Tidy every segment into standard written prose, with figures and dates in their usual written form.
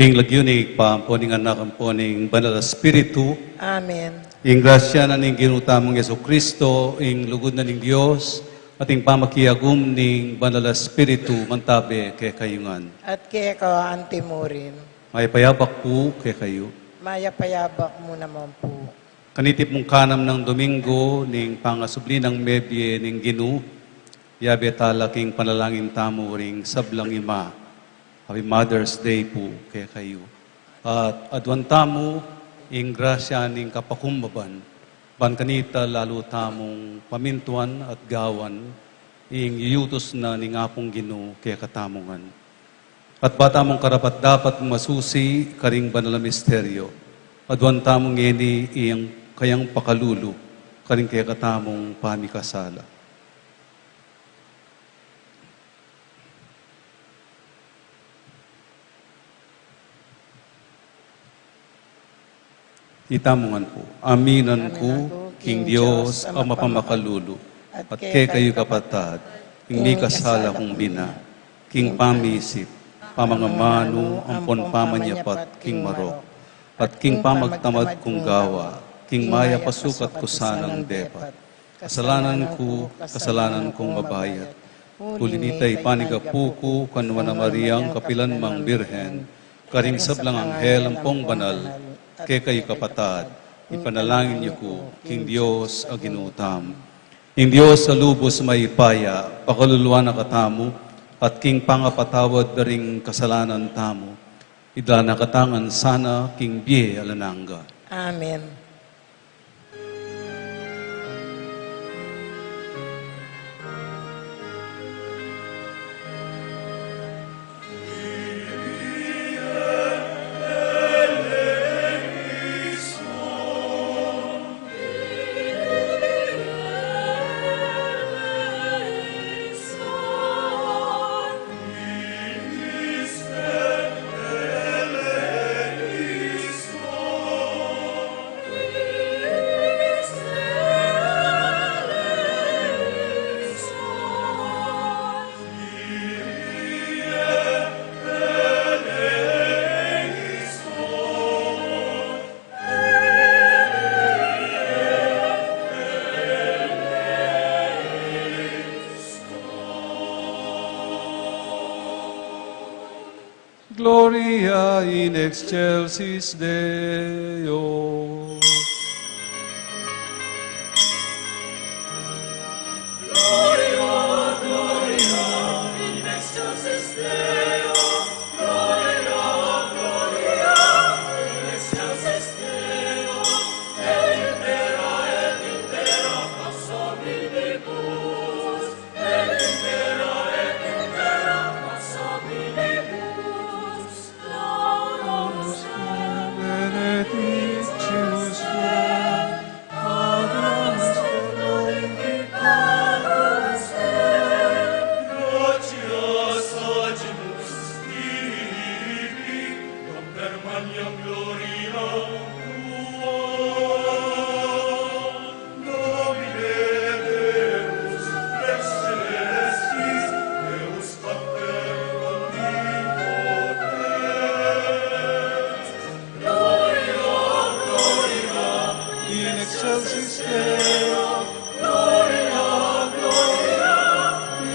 King lagyunig paamponing anak amponing banal na Espiritu, Amen. ing grasya na ning ginutamong Yesu Kristo, ing lugod na ning Dios, ating pamakiagum ning banal na Espiritu mantabi kay kayungan. At kaya ka antimurin, May payabak po kay kayo. mayapayabak mo naman po. Kanitip mong kanam ng Domingo, ning pangasubli ng mebye ning Ginu, yabe talaking panalangin tamo ring sablang ima. Happy Mother's Day po kay kayo. At adwan tamo, ing grasya ning kapakumbaban, ban kanita lalo tamong pamintuan at gawan, ing iyutos na ning apong Ginu kay katamungan. At bata mong karapat dapat masusi karing banal na misteryo. Adwan tamong ngeni iyang kayang pakalulu, karing kaya katamong pamikasala. Itamungan po. Aminan ko, King Diyos, ang mapamakalulu, at kay kayo kapatad, hindi kasala kong bina, King pamisip, pamangamano, ampon pamanyapat, King marok, at King pamagtamad kong gawa, King maya pasukat ko sanang depat. Kasalanan kong mabayat. Kulinitay panigapuko, kanwa na Mariang kapilan mang birhen, karing sablang anghel ampong banal, kay kayo kapatad, ipanalangin niyo ko, King Diyos ang ginutam. King Diyos sa lubos may ipaya, pakaluluwa na katamo, at King pangapatawad na ring kasalanan tamo. Idla na katangan sana, King Bie alananga. Amen. Gloria in excelsis Deo. Benedictus in excelsis Deo.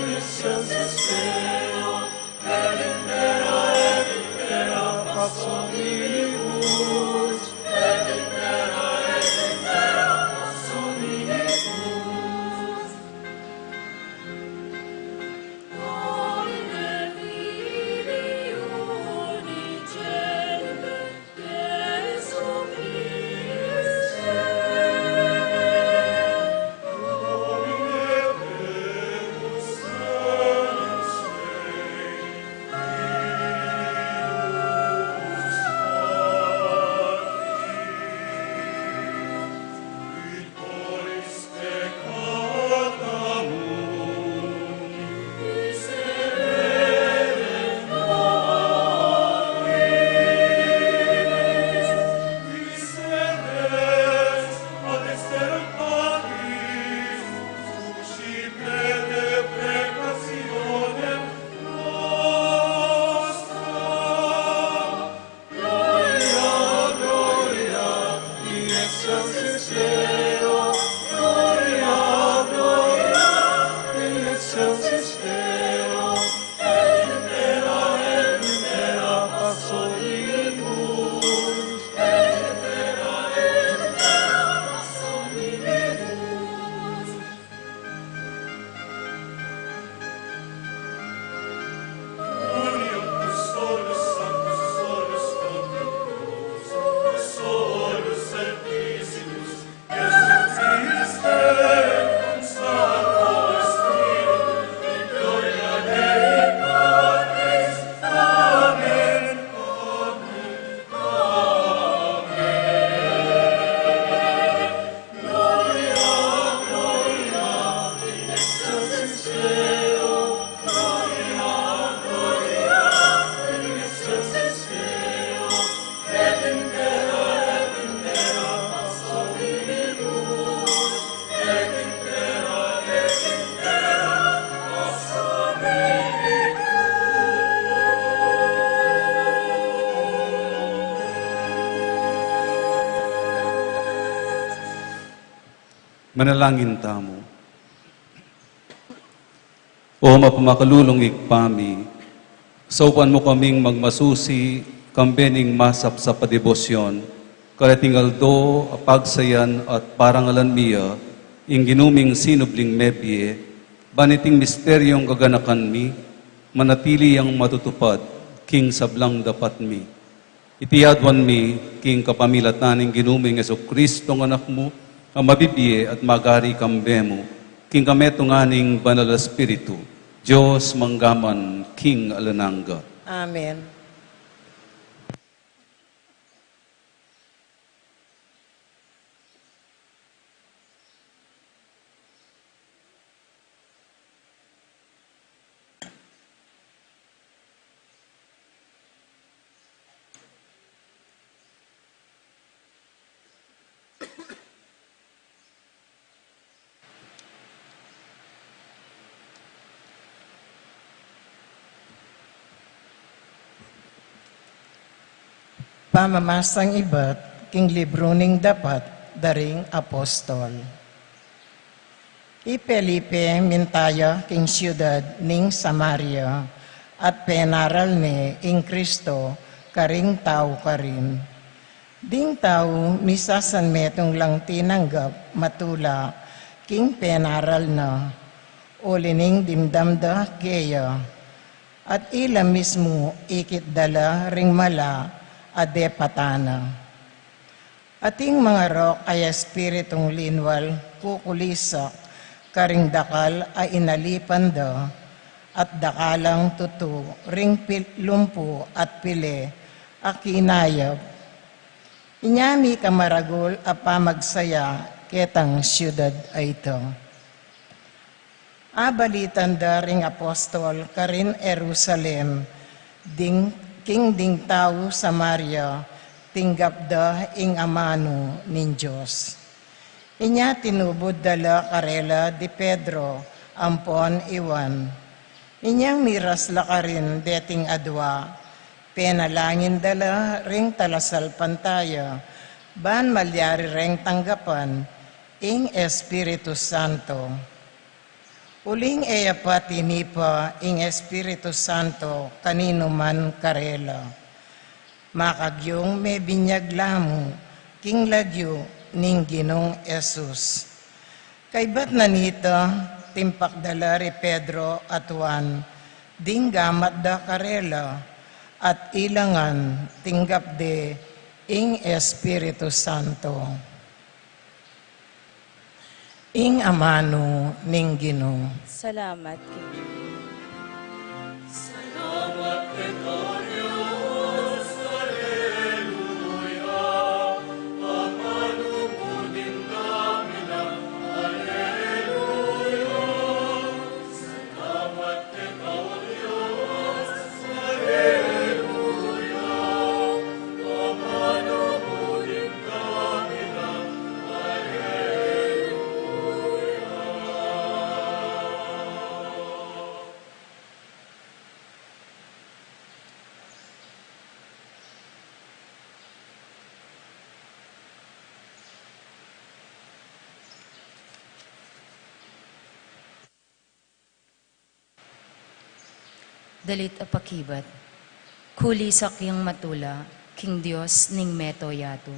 In excelsis Deo. Pax omnibus. Manalangin tamo. O mapumakalulong igpami, saupan mo kaming magmasusi, kambening masap sa padebosyon, karatingal do, apagsayan at parangalan miya, ing ginuming sinubling mebye, baniting misteryong kaganakan mi, manatili ang matutupad, king sablang dapat mi. Itiyadwan mi, king kapamilataning ginuming Yesu Kristo ng anak mo, ang mabibye at magari kambemo, king kameto nganing banal na Espiritu, Diyos manggaman, King alananga. Amen. Pamamasang iba't king libro ning dapat daring apostol. Ipelipe mintaya king siyudad ning Samaria at penaral ni ing Kristo karing tao karin. Ding tao misasan metong lang tinanggap matula king penaral na ulining dimdamda keya at ila mismo ikit dala ring mala ade patana. Ating mga rok ay espiritong linwal kukulisak karing dakal ay inalipan da at dakalang tutu ring lumpo at pili akinayab. Inyami kamaragol a pamagsaya ketang siyudad ay ito. Abalitan da ring apostol karin Jerusalem ding king ding tao Samaria, tinggap da ing amano nin Diyos. Inya tinubod dala karela di Pedro, ampon iwan. Inyang miras lakarin deting adwa, penalangin dala ring talasal pantaya, ban malyari ring tanggapan, ing Espiritu Santo. Uling eya pa tinipa ing Espiritu Santo kanino man karela. Makagyong may binyag lamo, king lagyo ning Ginong Esus. Kaybat na nita, timpak dalari Pedro at Juan, ding gamat da karela, at ilangan tinggap de ing Espiritu Santo. Ing amano ning Ginoo. Salamat. dalit apakibat. Kuli sakyang matula, King Dios ning meto yato.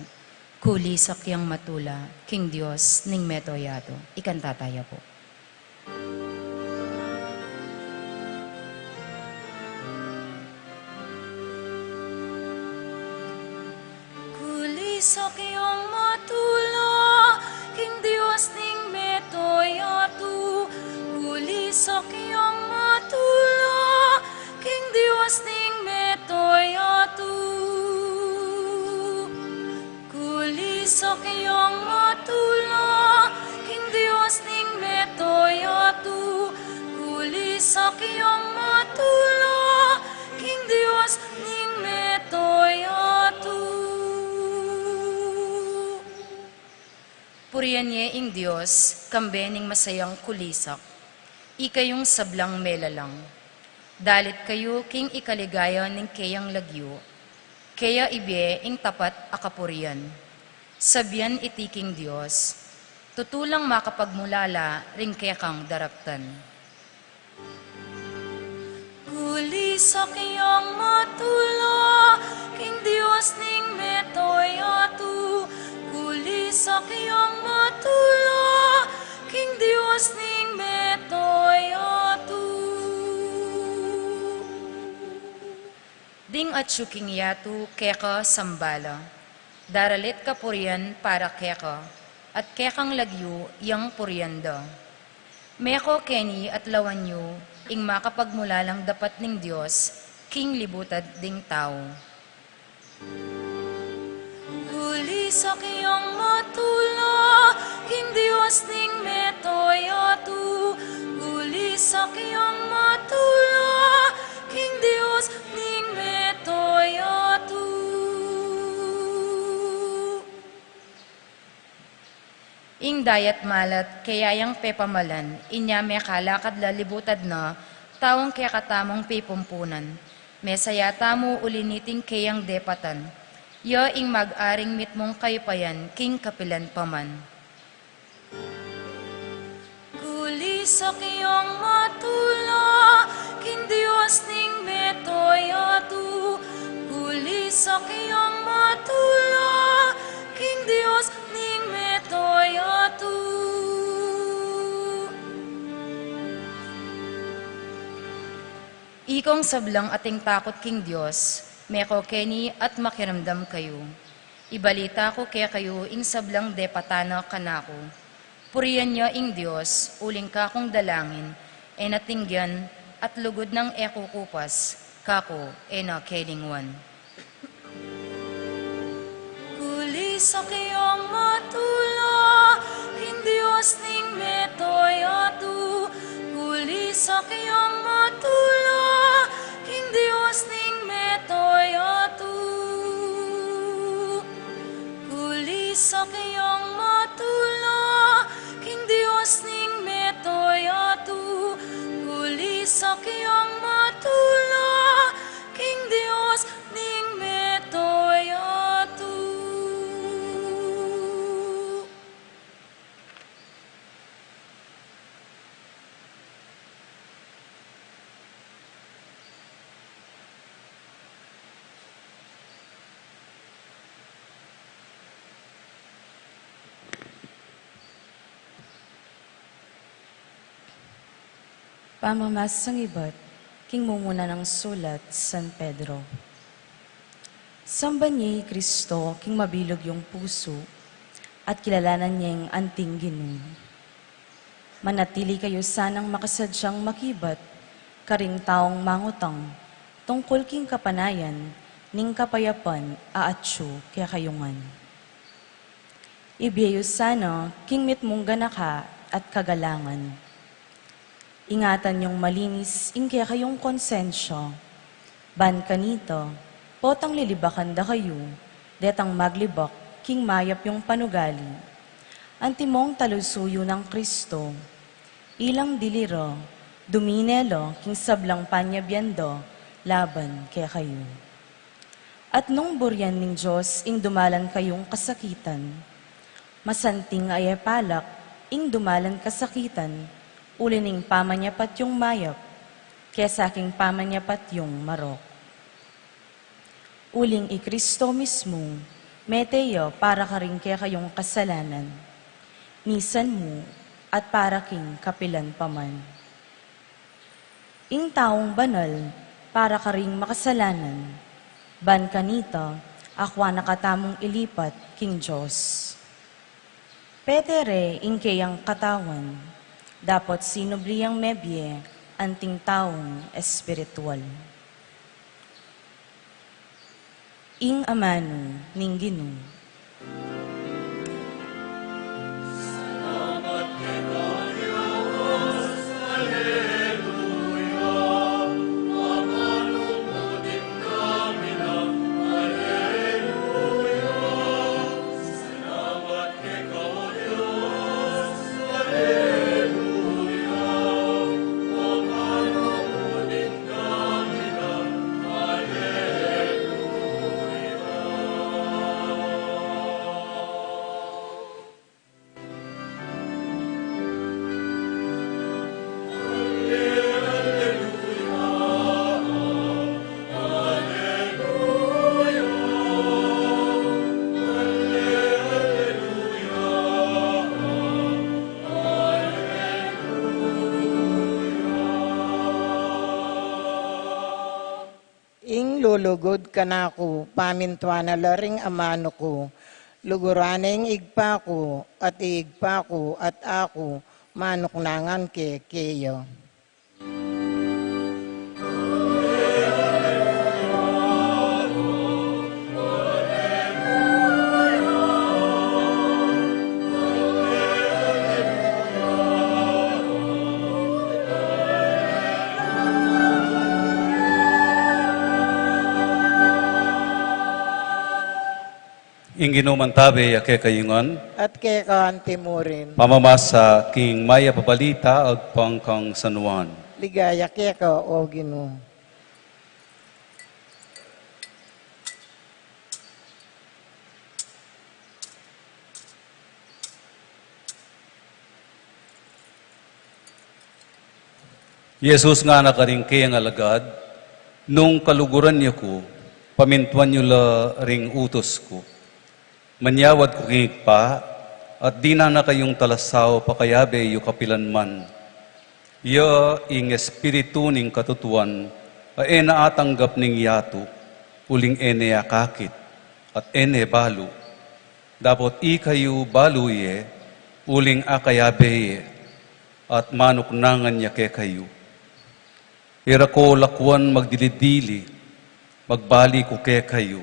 Kuli sakyang matula, King Dios ning meto yato. Ikanta tayo po. Kuli sakyang matula, King Dios ning meto yato. Kuli sakyang matula, King Dios ning meto yato. Kuli sakyang matula, King Dios ning meto yato. Kuli sakyang matula, King Dios ning meto yato. Purihan niya ing Diyos, kambening masayang kulisak. Ikayong sablang melalang. Dalit kayo king ikaligaya ning kayang lagyo. Kaya ibe ing tapat akapurian. Sabian itiking Diyos, tutulang makapagmulala ring kekang daraptan. Kuli sakyang matula, King Dios ning meto yato. Kuli sakyang matula, King Dios ning meto yato. Ding at syuking yato keka sambala. Daralit ka purian para keka, at kekang lagyo yang purianda. Meko keni at lawanyo, ing makapagmulalang dapat ning Diyos, king libutad ding tao. Huli sakyang matula, King Dios ning meto yato. Huli sakyang matula, King Dios ning meto yato. Ing dayat malat, kayayang pepamalan, inya may kalakad lalibutad na, taong kaya katamong pipumpunan. Mesaya tamo uliniting kayang depatan, yo ing mag-aring mitmong kaypayan, king kapilan paman. Kuli sakyang matula, King Dios ning meto yato. Kuli sakyang matula, King Dios ning meto yato. Ikong sablang ating takot king Diyos, meko keni at makiramdam kayo. Ibalita ko kaya kayo ing sablang depatana kanako. Puriyan niya ing Diyos, uling ka kong dalangin, natinggan at lugod ng ekukupas, kako na kelingwan. Kuli sakyang matula, King Dios ning meto yato. Kuli sakyang matula, King Dios ning meto yato. Kuli sakyang matula, King Dios ning meto yato. Kuli sakyang matula, King Dios ning meto yato. Pamamasang iba't, king mumuna ng sulat, San Pedro. Samba niya Kristo, king mabilog yung puso, at kilalanan niya yung anting ginoo. Manatili kayo sanang makasadyang makibat, karing taong mangutang, tungkol king kapanayan, ning kapayapan, aatyo kaya kayungan. Ibiyayo sana, king mitmong ganaka at kagalangan. Ingatan yung malinis, ing kaya kayong konsensyo. Ban kanito, potang lilibakan da kayo, detang maglibak, king mayap yung panugali. Antimong talusuyo ng Kristo, ilang diliro, duminelo, king sablang panyabyando, laban kaya kayo. At nung buryan ning Diyos, ing dumalan kayong kasakitan, masanting ay palak, ing dumalan kasakitan, ulining pamanyapat yung mayap, kaya sa aking pamanyapat yung marok. Uling i Kristo mismo, meteyo para ka rin kaya kayong kasalanan. Misan mo at para king kapilan paman. Ing taong banal, para ka ring makasalanan. Ban kanito, akwa nakatamong ilipat king Diyos. Petere ing kayang katawan, dapat sinubliyang mebye, anting taong espiritual. Ing amano ning Ginoo. Ing lulugod ka na ko, pamintwa na laring amano ko, luguraneng igpa ko, at iigpa ko, at ako, manuknangan ke keyo. Ing ginumantabe ake kayungan, At ke kaantimurin, pamamasa king maya pabalita ag pangkang San Juan. ligaya ke ka o Ginoo. Jesus nga nakaring kayang alagad, nung kaluguran niyo ko, pamintuan niyo la ring utos ko. Manyawad ko kingik pa, at di na kayong talasaw pakayabe yu kapilan man. Ya ing espiritu ning katutuan, ena atanggap ning yato, uling ene akakit, at ene balu. Dapat ikayu baluye, uling akayabeye, at manuknangan niya ke kayo. Ira ko lakwan magdilidili, magbali ko ke kayo.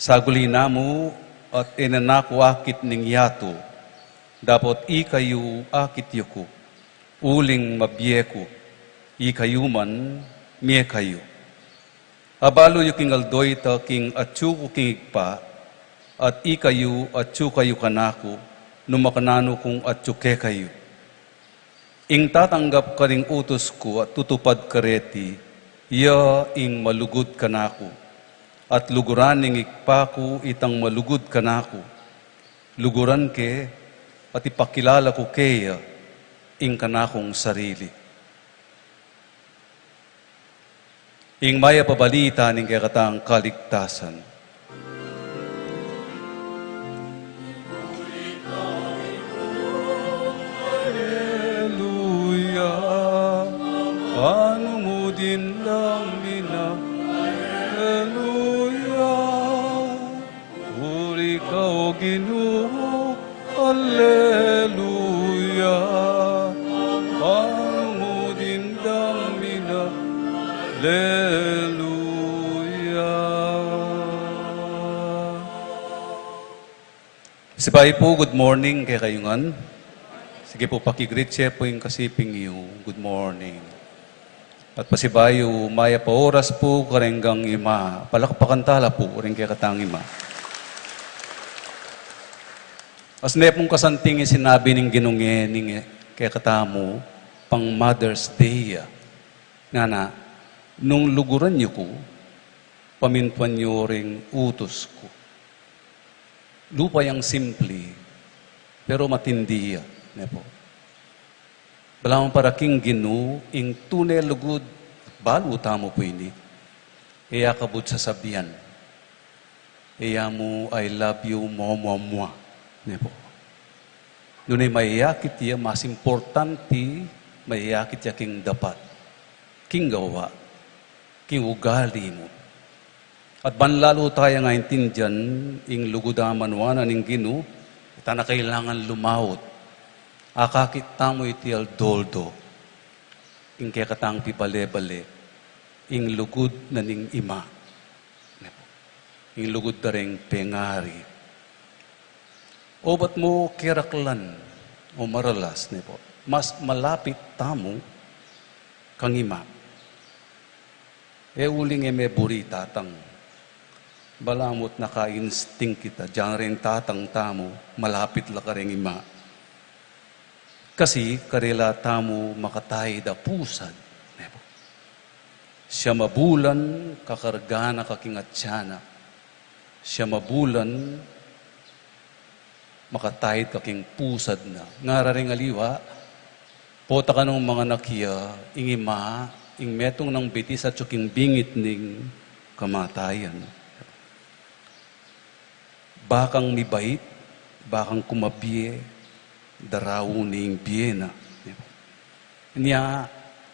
Saguli namo at inanako akit ning yato, dapat ikayo akit yuko, uling mabye ko, ikayo man, miye kayo. Abalo yu king aldoy ta king atsu ko king igpa, at ikayo atsu kayo kanako, numakanano kong atsu ke kayo. Ing tatanggap ka ring utos ko at tutupad kareti, iya ing malugod kanako. At luguran ning ikpa ko itang malugod kanako. Luguran ke at ipakilala ko keya ing kanakong sarili. Ing maya pabalita ning kakatang kaligtasan. Paano mo din lang nila, Alleluia. Puri ka o Ginoo, Alleluia. Paano mo din lang nila, Alleluia. Sibay po, good morning kay kayungan. Sige po, pakigreet siya po yung kasiping iyo. Good morning. At pasibayo, maya pa oras po karenggang ima. Palakpakantala po, rin kaya katang ima. As ne pong kasanting sinabi ng ginungening kaya katamo, pang Mother's Day. Nga na, nung luguran niyo ko, pamintuan niyo ring utos ko. Lupa yang simple, pero matindi. Ne po. Balang para king Ginoo, ing tunay lugod balu tamo po ini. Iya kabut sasabihan. Iya mo, I love you, mo. Ne po. Nunay maiyakit iya, mas importante, maiyakit iya king dapat. King gawa. King ugali mo. At banlalo tayo nga intindihan, ing lugudaman wana ning Ginoo, ita na kailangan lumawot. Akakit tamo iti aldoldo, ing kaya katang pibale-bale, ing lugod na ning ima. Ing lugod na ring pengari. O ba't mo kiraklan o maralas, mas malapit tamo kang ima. E uling e may buri tatang. Balamot naka-instinct kita. Diyan rin tatang tamo, malapit la ka rin ima. Kasi karela tamo makatay da pusad. Siya mabulan, kakargana kakingatsana. Siya mabulan, makatay kaking pusad na. Ngara rin aliwa, pota ka ng mga nakiya, ingima, ing metong ng bitis at suking bingit ning kamatayan. Bakang mibait, bakang kumabye, darawo ning biyena. Niya,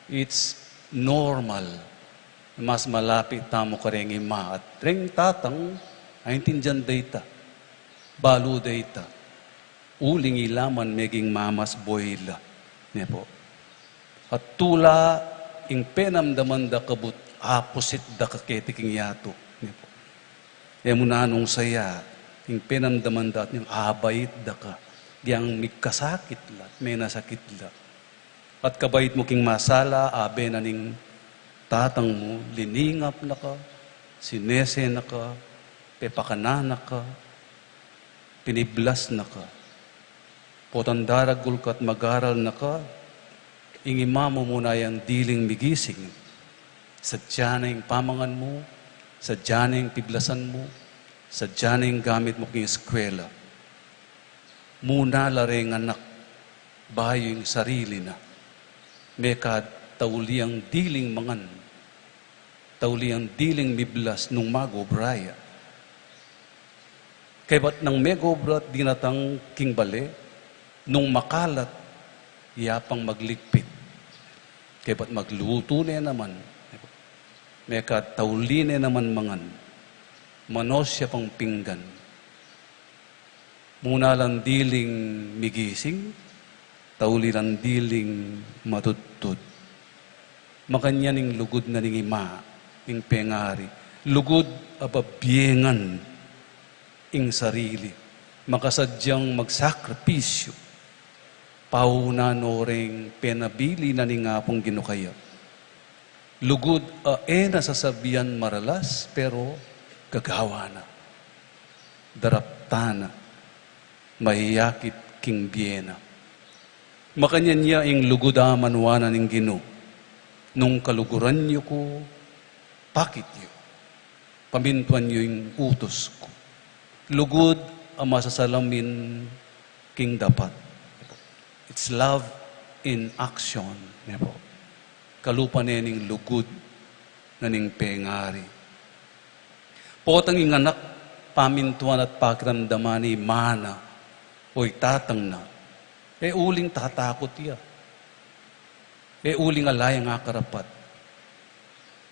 it's normal. Mas malapit tamo ka rin ima. At ring tatang, ay tindihan data. Balo data. Uling ilaman meging mamas boyla. Niya po. At tula, ing penamdaman da kabut, aposit da kaketiking yato. Niya po. E muna nung saya, ing penamdaman da at yung abait da ka. Diyang mikasakit la, may nasakit la. At kabait mo king masala, abe na ning tatang mo, liningap na ka, sinese na ka, pepakanana ka, piniblas na ka. Potandaragul ka at mag-aral na ka, ingimamo mo na yung diling migising. Sadya na yung pamangan mo, sadya na yung piblasan mo, sadya na yung gamit mo king eskwela. Muna lareng anak, bayo yung sarili na. Meka tauli ang diling mangan, tauli ang diling miblas nung magobraya. Kaya ba't nang megobrat dinatang king bale, nung makalat, yapang maglikpit. Kaya ba't magluto na naman, meka tauli na naman mangan, manos siya pang pinggan. Muna lang diling migising, tauli lang diling matuttud. Makanya ning lugod na ning ima, ning pengari. Lugod ababiengan ing sarili. Makasadyang magsakripisyo. Pauna no ring penabili na ning apong ginukaya. Lugod na sasabihan maralas, pero gagawa na. Daraptana. Mahiyakit king biyena. Makanya niya ing lugod manwana ning Ginoo. Nung kaluguran niyo ko, pakit niyo. Pamintuan niyo yung utos ko. Lugod ang masasalamin king dapat. It's love in action. Kalupan niya ning lugod na ning pengari. Potang ing anak, pamintuan at pakiramdaman ni mana, oy tatang na, uling tatakot iya. Uling alay nga karapat.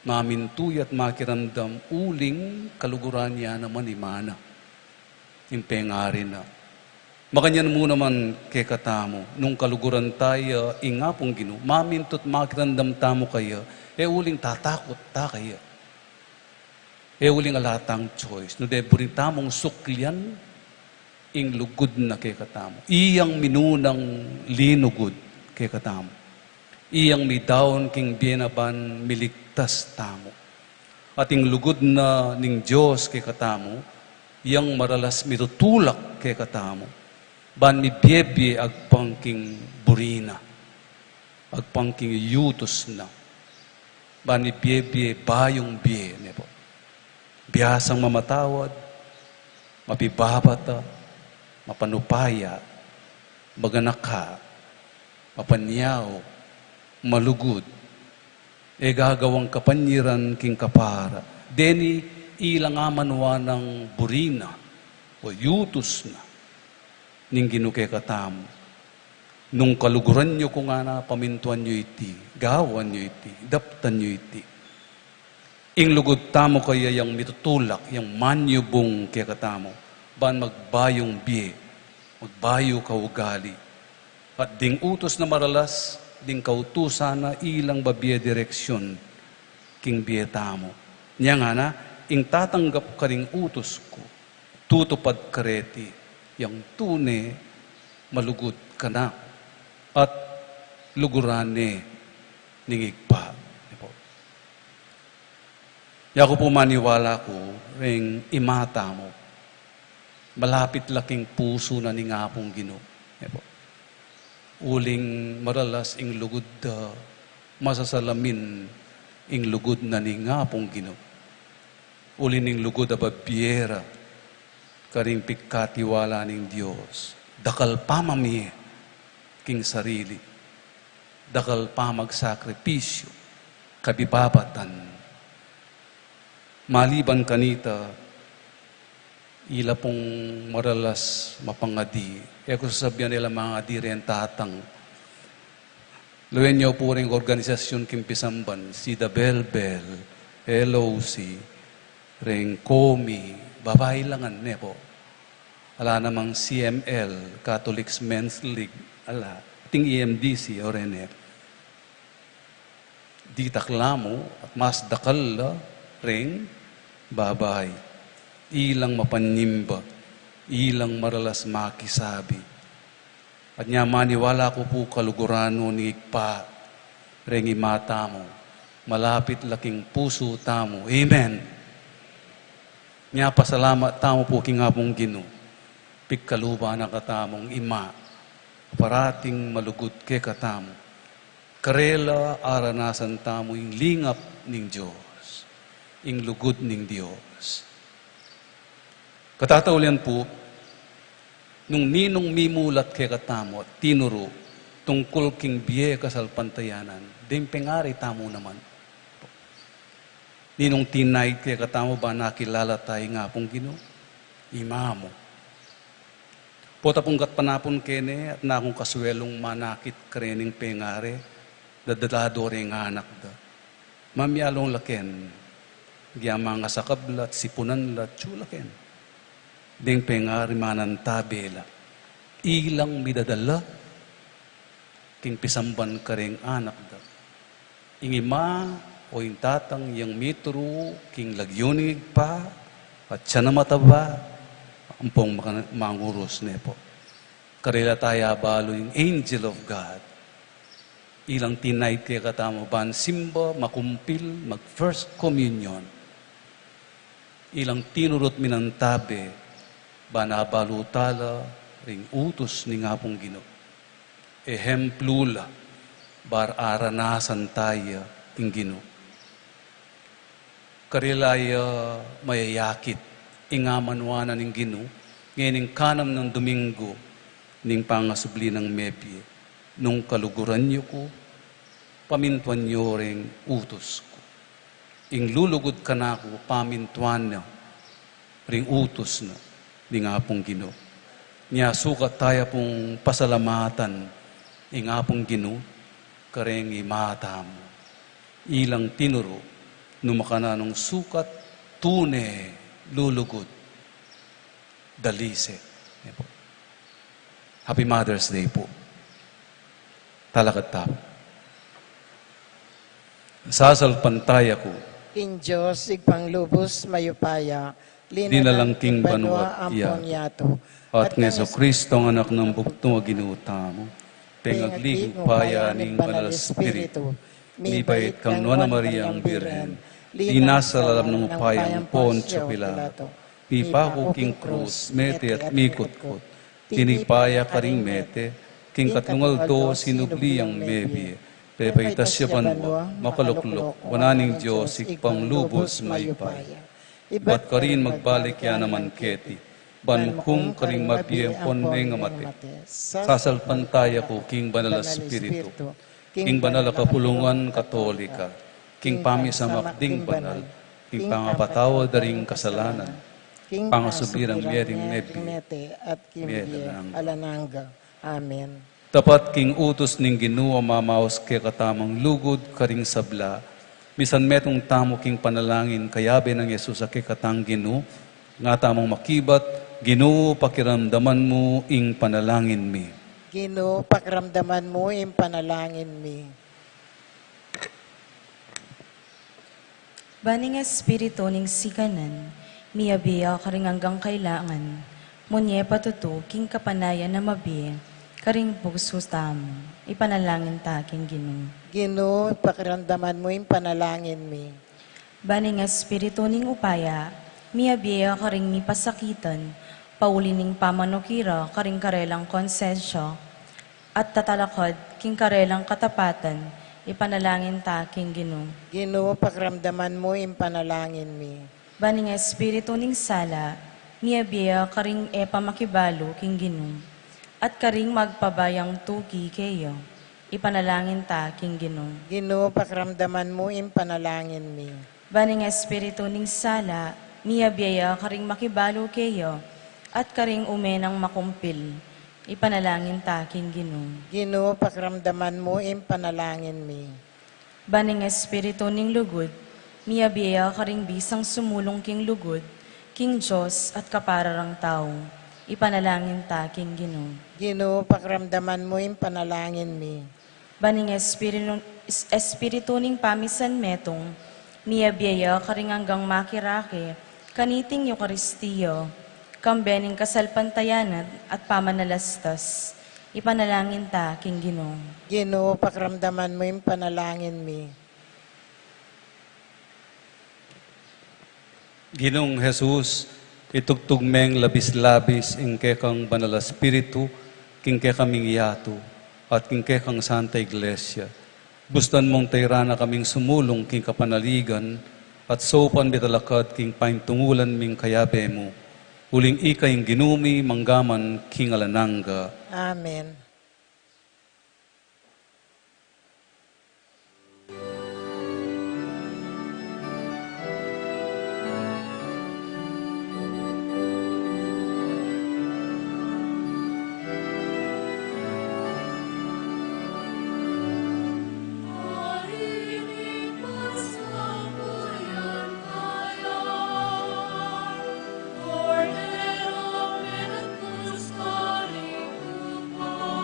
Mamintuy at makiramdam, uling kaluguran niya naman imana. Yung pengari na. Makanyan mo naman kay katamo, nung kaluguran tayo, ingapong Ginoo, mamintot makiramdam tamo kaya, uling tatakot ta kaya. Uling alatang choice. No deburin tamong suklian, ing lugod na kay katamo. Iyang minunang linugod kay katamo. Iyang midaon king bienaban miligtas tamo. At ing lugod na ning Diyos kay katamo, iyang maralas mitutulak kay katamo. Ban mi biebie agpangking burina. Agpangking yutos na. Ban mi biebie bayong bie. Biyasang mamatawad, mapibabata, mapanupaya, maganaka, mapanyaw, malugod, e gagawang kapanyiran king kapara. Deni ilang amanwa ng burina o yutos na ning ginuke katamo. Nung kaluguran nyo kung nga na pamintuan nyo iti, gawan nyo iti, daptan nyo iti. Ing lugod tamo kaya yung mitutulak, yung manyubong kaya katamo, ban magbayong biye, magbayo ka ugali. At ding utos na maralas, ding kautusan na ilang babiye direksyon, king biye tamo. Niya nga na, ing tatanggap ka ring utos ko, tutupad kareti, yung tune, malugod ka na, at lugurane, ningigpa. Yako po maniwala ko, ring imata mo, malapit laking puso na ni nga pong Ginoo. Uling maralas ing lugod masasalamin ing lugod na ni nga pong Ginoo. Uling ing lugod babiera karing pikatiwala ning Dios. Dakal pamami king sarili. Dakal pa magsakripisyo kabibabatan. Maliban kanita ila pong maralas mapangadi. Kaya kung sasabihan nila mga adiren tatang, luwen niyo po rin organisasyon kimpisamban, si The Bell, LOC, ring Komi, babae langan ne po. Ala namang CML, Catholics Men's League, ala, ting EMDC, o rin di taklamo, at mas dakal ring babae. Ilang mapanimba, ilang maralas makisabi. At niya maniwala ko po kalugurano ni Ikpa, rengi mata mo, malapit laking puso tamo. Amen. Niya pasalamat tamo po kingapong Ginoo, pikkaluba na katamong ima, parating malugod ke katamo. Karela aranasan tamo yung lingap ning Diyos, yung lugod ning Diyos. Katataulian po, nung ninong mimulat kay katamo at tinuro, tungkol king biye kasalpantayanan, din pengari tamo naman. Ninong tinay kay katamo ba nakilala tayo nga pong Ginoo? Imamo. Pota pong panapon kene at na akong kaswelong manakit karening pengare, dadalado rin nga anak da. Mamyalong laken, giyama nga sakablat, sipunan lat, chulaken. Ding pengari manan tabela. Ilang midadala, king pisamban karing anak da. Ingima o yung tatang yung mitro, king lagyunig pa, at siya na mataba, ang pong manguros nepo. Karela tayo balo yung angel of God. Ilang tinay kaya katamo ban simba, makumpil, mag first communion. Ilang tinurot minantabe, banabalutala, ring utos ni nga pong Ginoo. Ehemplula, bar aranasan tayo ng Ginoo. Karilaya mayayakit, ingamanwanan ng Ginoo, ngayon kanam ng Domingo, ning pangasubli ng mebye, nung kaluguran niyo ko, pamintuan niyo ring utos ko. Ing lulugod ka na ko, pamintuan niyo, ring utos na, ni nga pong Ginoo. Niya sukat tayo pong pasalamatan, nga pong Ginoo, kareng imata mo. Ilang tinuro, numakana nung sukat, tune, lulugod, dalise. Happy Mother's Day po. Talakat tao. Sasalpantaya ko, King Diyos, igpanglubos mayupaya, dinalangking banwa ampon iya. yato. At nga sa Kristo ang anak ng bugtong ginutamo, pengagligupaya ning banal Espiritu, mibait kang Nona Maria ang Biren, dinasalam ng upayang Poncio Pilato, mipako king krus, mete at mikutkot, tinipaya karing mete, king katungal do sinubli ang mebie, pebaitas siya banwa, makaluklok, wananing Diyos, ikpang lubos mayupaya. Ba't ka rin magbalik yan naman keti, banmukong karing mabiyang ponme nga mati. Sasalpantaya ko, King Banal Espiritu, King Banal Kapulungan Katolika, king pamisamak ding banal, king pangapatawa daring kasalanan, king pangasubirang Mering Nebi, Nete at king Alananga. Alananga. Amen. Tapat king utos ning Ginoo mamaos ke katamang lugod karing sabla. Misan metong tamo king panalangin kayabe ng Yesus sa kikatang Ginoo, nga tamang makibat, Ginoo pakiramdaman mo ing panalangin mi. Ginoo, pakiramdaman mo yung panalangin mi. Baning espiritu ning sikanan, miyabiya karing hanggang kailangan, munye patuto king kapanayan na mabi, karing puso tam, ipanalangin ta king Ginoo. Ginoo, pakiramdaman mo yung panalangin mi. Baning espiritu ning upaya, miyabiya karing mipasakitan, paulining pamanukira karing karelang konsensyo, at tatalakod king karelang katapatan, ipanalangin ta king Ginoo. Ginoo, pakiramdaman mo yung panalangin mi. Baning espiritu ning sala, miyabiya karing makibalo king Ginoo, at karing magpabayang tugi kayo, ipanalangin ta king Ginoo. Ginoo, pakiramdaman mo yung panalangin mi. Baning espiritu ning sala, miyabiya karing makibalo kayo, at karing umenang makumpil, ipanalangin ta king Ginoo. Ginoo, pakiramdaman mo yung panalangin mi. Baning espiritu ning lugod, miyabiya karing bisang sumulong king lugod, king Diyos at kapararang tao, ipanalangin ta king Ginoo. Ginoo, pakiramdaman mo yung panalangin mi. Baning espiritu ning pamisan metong, miyabiya karing hanggang makirake, kaniting Eukaristiyo, kambening kasalpantayanan at pamanalastas, ipanalangin ta king Ginoo. Ginoo, pakiramdaman mo yung panalangin mi. Ginong Jesus, itugtugmeng labis-labis ing kekang banal espiritu, king kekaming yato, at king kekang Santa Iglesia. Bustan mong tayrana kaming sumulong king kapanaligan, at sopan bitalakad king paintungulan ming kayabe mo. Uling ikayong ginumi manggaman king Alananga. Amen. Cordero, ven a buscar y culpar.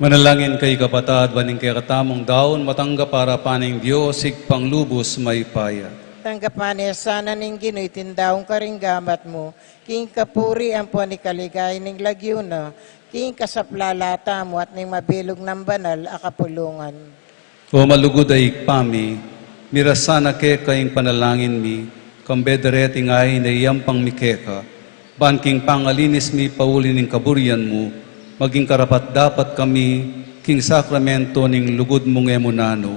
Manalangin kay kapatad, baning kay katamong daon, matangga para paning Diyos, sigpang lubos may paya. Tanggapan sana ning Ginoy tindaong karinggamat mo, king kapuri ang po ni kaligay ning lagyo na, king kasaplalata mo at ning mabilog ng banal akapulungan. O malugod ay pami, mirasana ke kayong panalangin mi, kambedereting ay na iyang pang mikeka, banking pangalinis mi pauli ning kaburian mo, maging karapat dapat kami, king sakramento ning lugod mong emunano,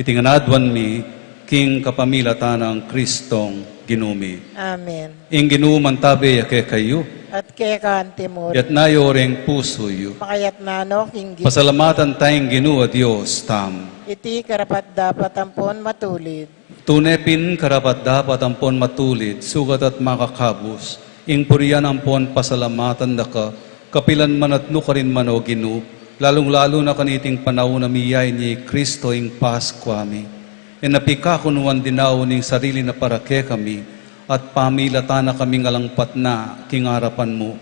itinganadwan mi, king kapamilatan ng Kristong ginumi. Amen. Ing ginuman tabi ake kayo, At kaya kantimod, yat nayo reng puso yu. makayat nano king Ginoy, Pasalamatan tayong ginua Diyos tam. iti karapat dapat ampon matulid. Tunepin karapat dapat ampon matulid, sugat at makakabos. Ing puriyan ampon pasalamatan da ka, kapilan man at nukarin man o ginu, lalong-lalo na kaniting panahon na miyay ni Kristo ing Paskwami. E napikakunuan dinaw ning sarili na parake kami, at pamilata na kaming alangpat na king harapan mo.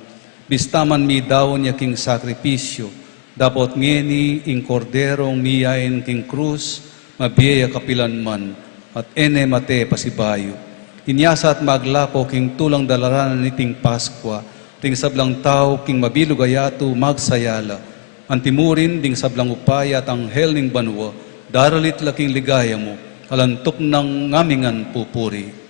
Bistaman mi daw niya king sakripisyo, dapat ngeni ing korderong miyain king krus, mabiyaya kapilan man, at ene mate pasibayo. Inyasa at maglapo king tulang dalaranan niting Paskwa, ting sablang tao king mabilog ayato magsayala, antimurin ding sablang upaya at anghel ning banwa, daralit laking ligaya mo, kalantok ng ngamingan pupuri.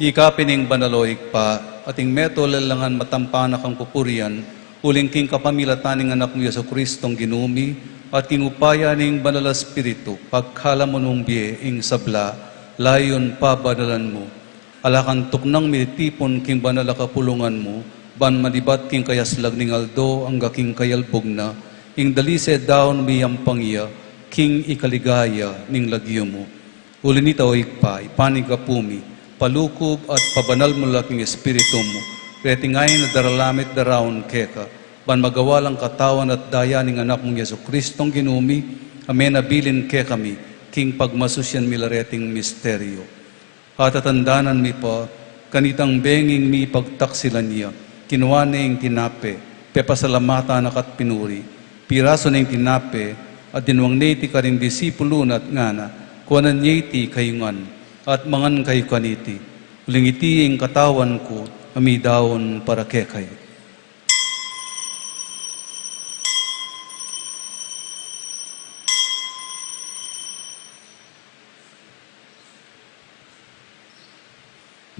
Ikapining banaloik pa, ating meto lalangan matampanak ang pupurian, uling king kapamilataning anak mo Yesu Kristong ginumi, at king upaya ning banal espiritu, pagkala mo nung biye ing sabla, layon pa badalan mo. Alakan tuknang militipon king banal kapulungan mo, ban malibat king kayaslag ning aldo, ang gaking kayalbog na, ing dalise daon miyang pangya, king ikaligaya ning lagyo mo. Ulinita o ikpa, ipanig kapumi, palukob at pabanal mo laking espiritu mo, retingay na daralamit daraon keka, ban magawalang katawan at daya ning anak mong Yesu Kristong ginumi, amen abilin ke kami, king pagmasusyan milareting misteryo. At atandanan mi pa, kanitang benging mi pagtaksilan niya, kinuha na yung tinape, pepasalamata nakat pinuri, piraso na yung tinape, at dinuwang neti ka rin disipulo at ngana, kuwanan niyeti kayungan, at mangan kayo kaniti, uling iti ang katawan ko, amidawon para kekay.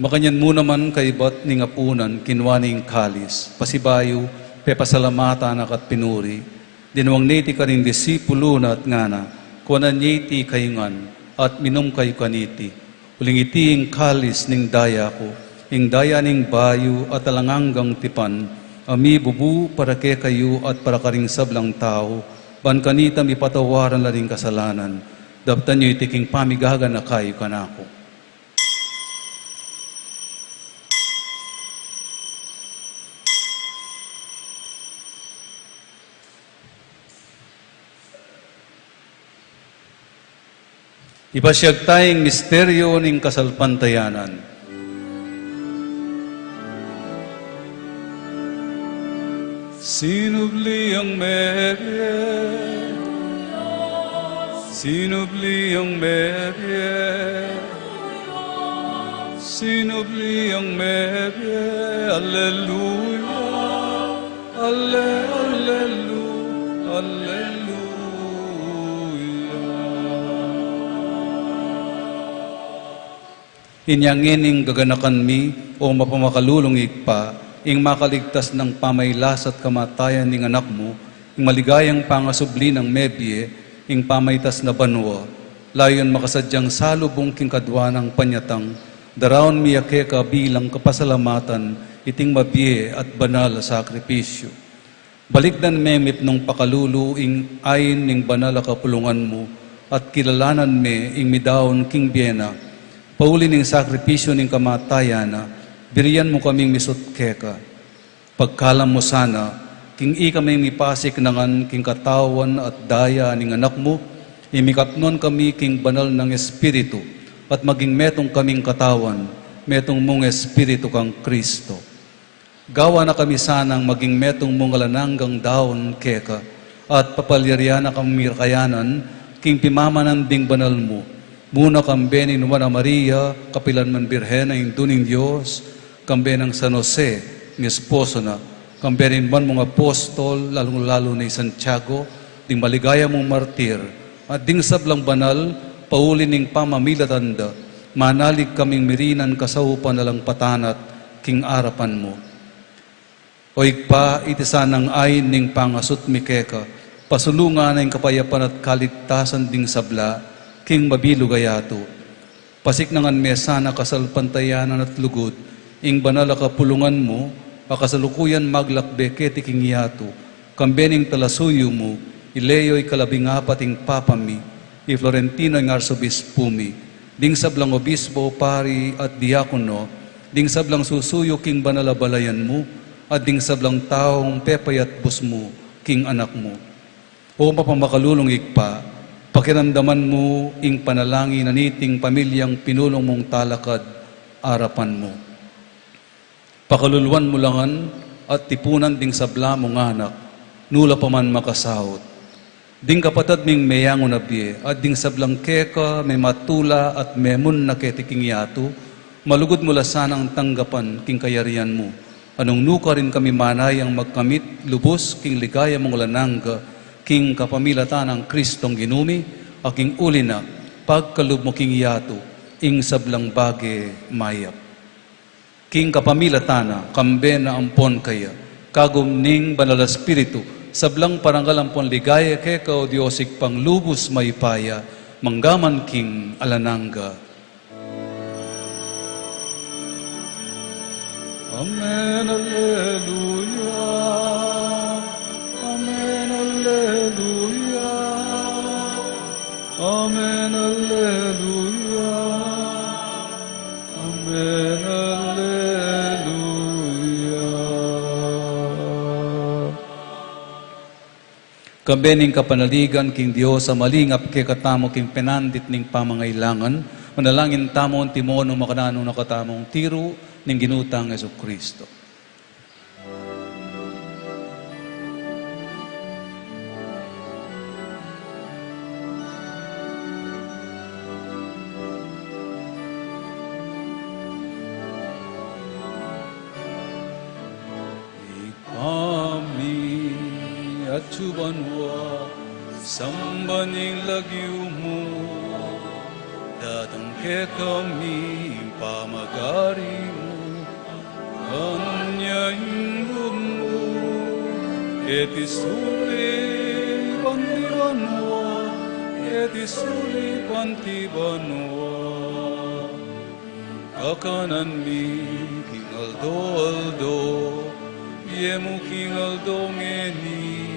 Makanyan mo naman kay bat ning apunan, kinwaning kalis, pasibayo, pepasalamata na kat pinuri, dinawang niti ka rin disipulo na at ngana, kuwanan niti kayungan, at minum kayo kaniti, uling iti ing kalis ning daya ko, ing daya ning bayo at alanganggang tipan, ami bubu para ke kayo at para karing sablang tao, ban kanita mi patawaran la ring kasalanan, daptan nyo itiking pamigagan na kayo kanako. Ipasyag tayong misteryo ning kasalpantayanan. Sinubli ang Mary, sinubli ang Mary, sinubli ang Mary, Alleluia, Alleluia, Alleluia. Inyangin ing gaganakan mi o mapamakalulungig pa, ing makaligtas ng pamaylas at kamatayan ning anak mo, ing maligayang pangasubli ng mebye, ing pamaytas na banwa, layon makasadyang salubong king kadwa ng panyatang, daraon miyake ka bilang kapasalamatan, iting mabye at banal sa sakripisyo. Balikdan memip nung pakalulu, ing ayin ning banal a kapulungan mo, at kilalanan me ing midaon king biena, pauli ning sakripisyo ning kamatayana, biriyan mo kaming misut keka. Pagkalam mo sana, king i kaming mipasik nangan king katawan at daya ning anak mo, imikapnon kami king banal ng Espiritu, at maging metong kaming katawan, metong mong Espiritu kang Kristo. Gawa na kami sanang maging metong mong alananggang daon keka, at papalyarya na kami kayanan, king pimamanan ding banal mo, muna kambe ni Nuana Maria, kapilan man birhen ang duning Diyos, kambe ng San Jose, ng esposo na, kambe rin man mga apostol, lalong-lalo ni Santiago, ding maligaya mong martir, at ding sablang banal, pauli ning pamamilatanda, manalig kaming mirinan kasaupan na lang patanat, king arapan mo. Oig pa, iti sanang ayin ning pangasut mikeka, pasulungan na yung kapayapan at kaligtasan ding sabla, king mabilo gayato. Pasik nangan mesa na kasalpantayanan at lugod, ing banal a kapulungan mo, akasalukuyan maglakbe keti king yato, kambening talasuyo mo, ileyo'y kalabing apat ing papami, i Florentino ing arsobispumi, ding sablang obispo, pari at diakono, ding sablang susuyo king banal a balayan mo, at ding sablang taong pepay at bus mo, king anak mo. O mapamakalulungig pa, pakiramdaman mo ing panalangin na niting pamilyang pinulong mong talakad, arapan mo. Pakaluluan mo langan at tipunan ding sabla mong anak, nula pa man makasahot. Ding kapatad ming meyango na biye, at ding sablang keka, may matula at memon na ketiking yato, malugod mula sanang tanggapan king kayarian mo. Anong nuka rin kami manayang magkamit, lubos king ligaya mong lanangga, king kapamilatan ng Kristong ginumi, aking uli na, pagkalub mo king yato, ing sablang bage mayap. King kapamilatana, kambe na ampon kaya, kagum ning banal espiritu, sablang paranggal ampon ligaya keka o Diyosik pang lubos maypaya, manggaman king alanangga. Amen, Alleluia. Amen, Alleluia. Amen, Alleluia. Amen, Alleluia. Kambening kapanaligan king Dios sa malingap kay katamo king penandit ning pamangailangan, manalangin tamon timono makanano nakatamong tiro ning ginutang Jesucristo. Ikami at subanwa sambaning lagyo mo, datang ke kami pamagari mo, kanyaing lumo, eti suli pantibanwa, eti suli pantibanwa. Kakanan mi kingaldo aldo, yemu kingaldo ngeni,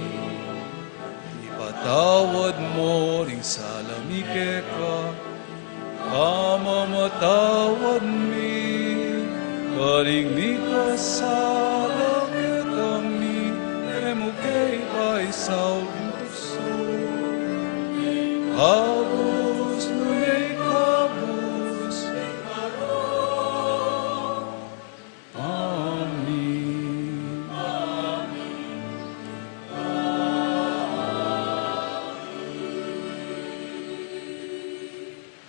ipatawad mo ring salamike ka, amamatawad mi, karing mi kasala kami, yemu kay paisaw puso, kabus nunay kabus, amin.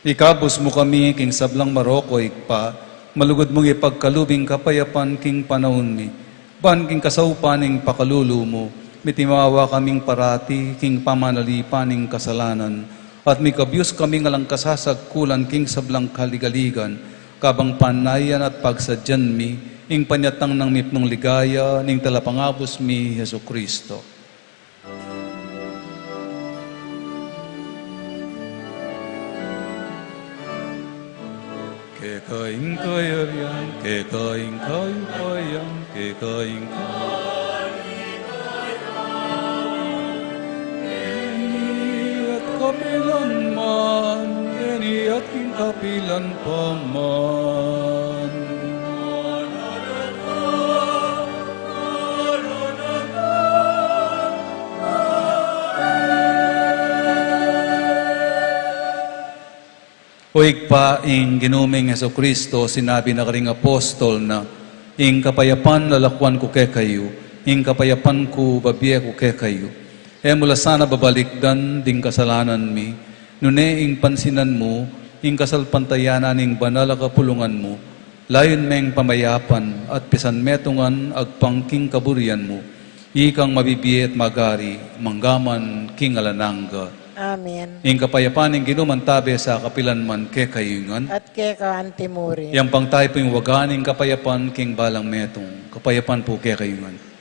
Ikabos mo kami, king sablang Maroko, ikpa, malugod mong ipagkalubing kapayapan, king panahon mi, ban king kasaupaning pakalulu mo, mitimawa kaming parati, king pamanalipaning kasalanan, at mi kabyus kami ngalang kasasagkulan, king sablang kaligaligan, kabang panayan at pagsadyan mi, ing panyatang ng mipnong ligaya, ning talapangabos mi, Yesu Kristo. Kekaing kayarian, kekaing kayupayan, kekaing eni at kapilan man, eni at king kapilan paman. Uig pa ing ginuming Heso Kristo, sinabi na karing apostol na, ing kapayapan lalakwan ko ke kayo, ing kapayapan ko babiya ko ke kayo. E mula sana babalikdan ding kasalanan mi, nune ing pansinan mo, ing kasalpantayanan ing banal a kapulungan mo, layon meng pamayapan at pisan metungan agpangking kaburian mo, ikang mabibiye at magari, manggaman king alanangga. Amen. Ing kapayapan ing ginumantabe sa kapilan man ke kayungan. At kay kaantimuri. Yang pang tayo po yung waganing kapayapan king balang metong. Kapayapan po ke kayungan.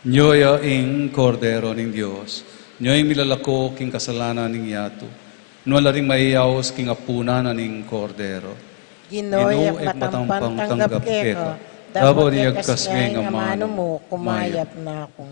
Nyoya ing kordero ning Dios, nyoy milalako king kasalanan ning yato, nwala ring maiyaos king apuna na ning kordero. Ginoy ek matampang tanggap keko. Dabo Dabo niyag niya kasngay nga kasngay nga mano mano, mo, kumayap na ako.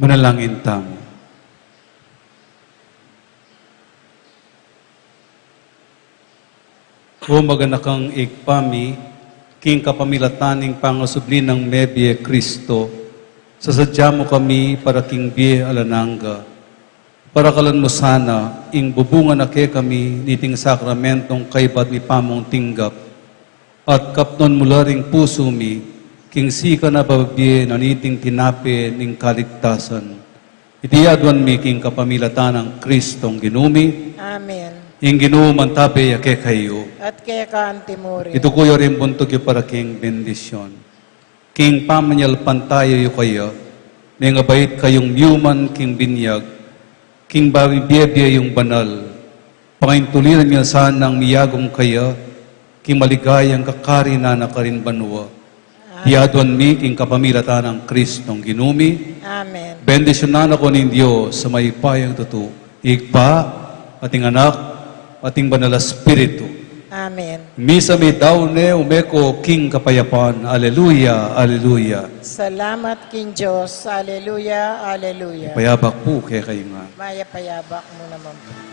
Manalangin tamo. O maganakang igpami, king kapamilataning pangasubli ng Mebye Kristo, sasadya mo kami para king biye alananga. Para kalan mo sana, ing bubungan na kami niting sakramentong kaibat ni pamong tinggap. At kapnon mula ring puso mi, king sika na bababiye na niting tinapi ning kaligtasan. Itiadwan mi king kapamilatan ng Kristong ginumi, Amen. ing ginuman tabi ake kayo. At kaya ka antimuri. Ito kuyo rin buntog yung para king bendisyon. King pamanyal pantayo yu kayo, may nga bait kayong human king binyag, king babibiyebye yung banal, pangintuliran niya sanang miyagong kaya, king maligayang kakari na nakarin banwa. Diadwan mi king kapamilatan ng Kristong ginumi, Amen. bendisyonan ako ng Diyos sa may payang tutu, igpa, ating anak, ating banal na Espiritu. Amen. Misa mi daune umeko king kapayapan. Aleluya, aleluya. Salamat king Diyos. Aleluya, aleluya. Payabak po kaya kayo nga. Maya payabak mo naman po.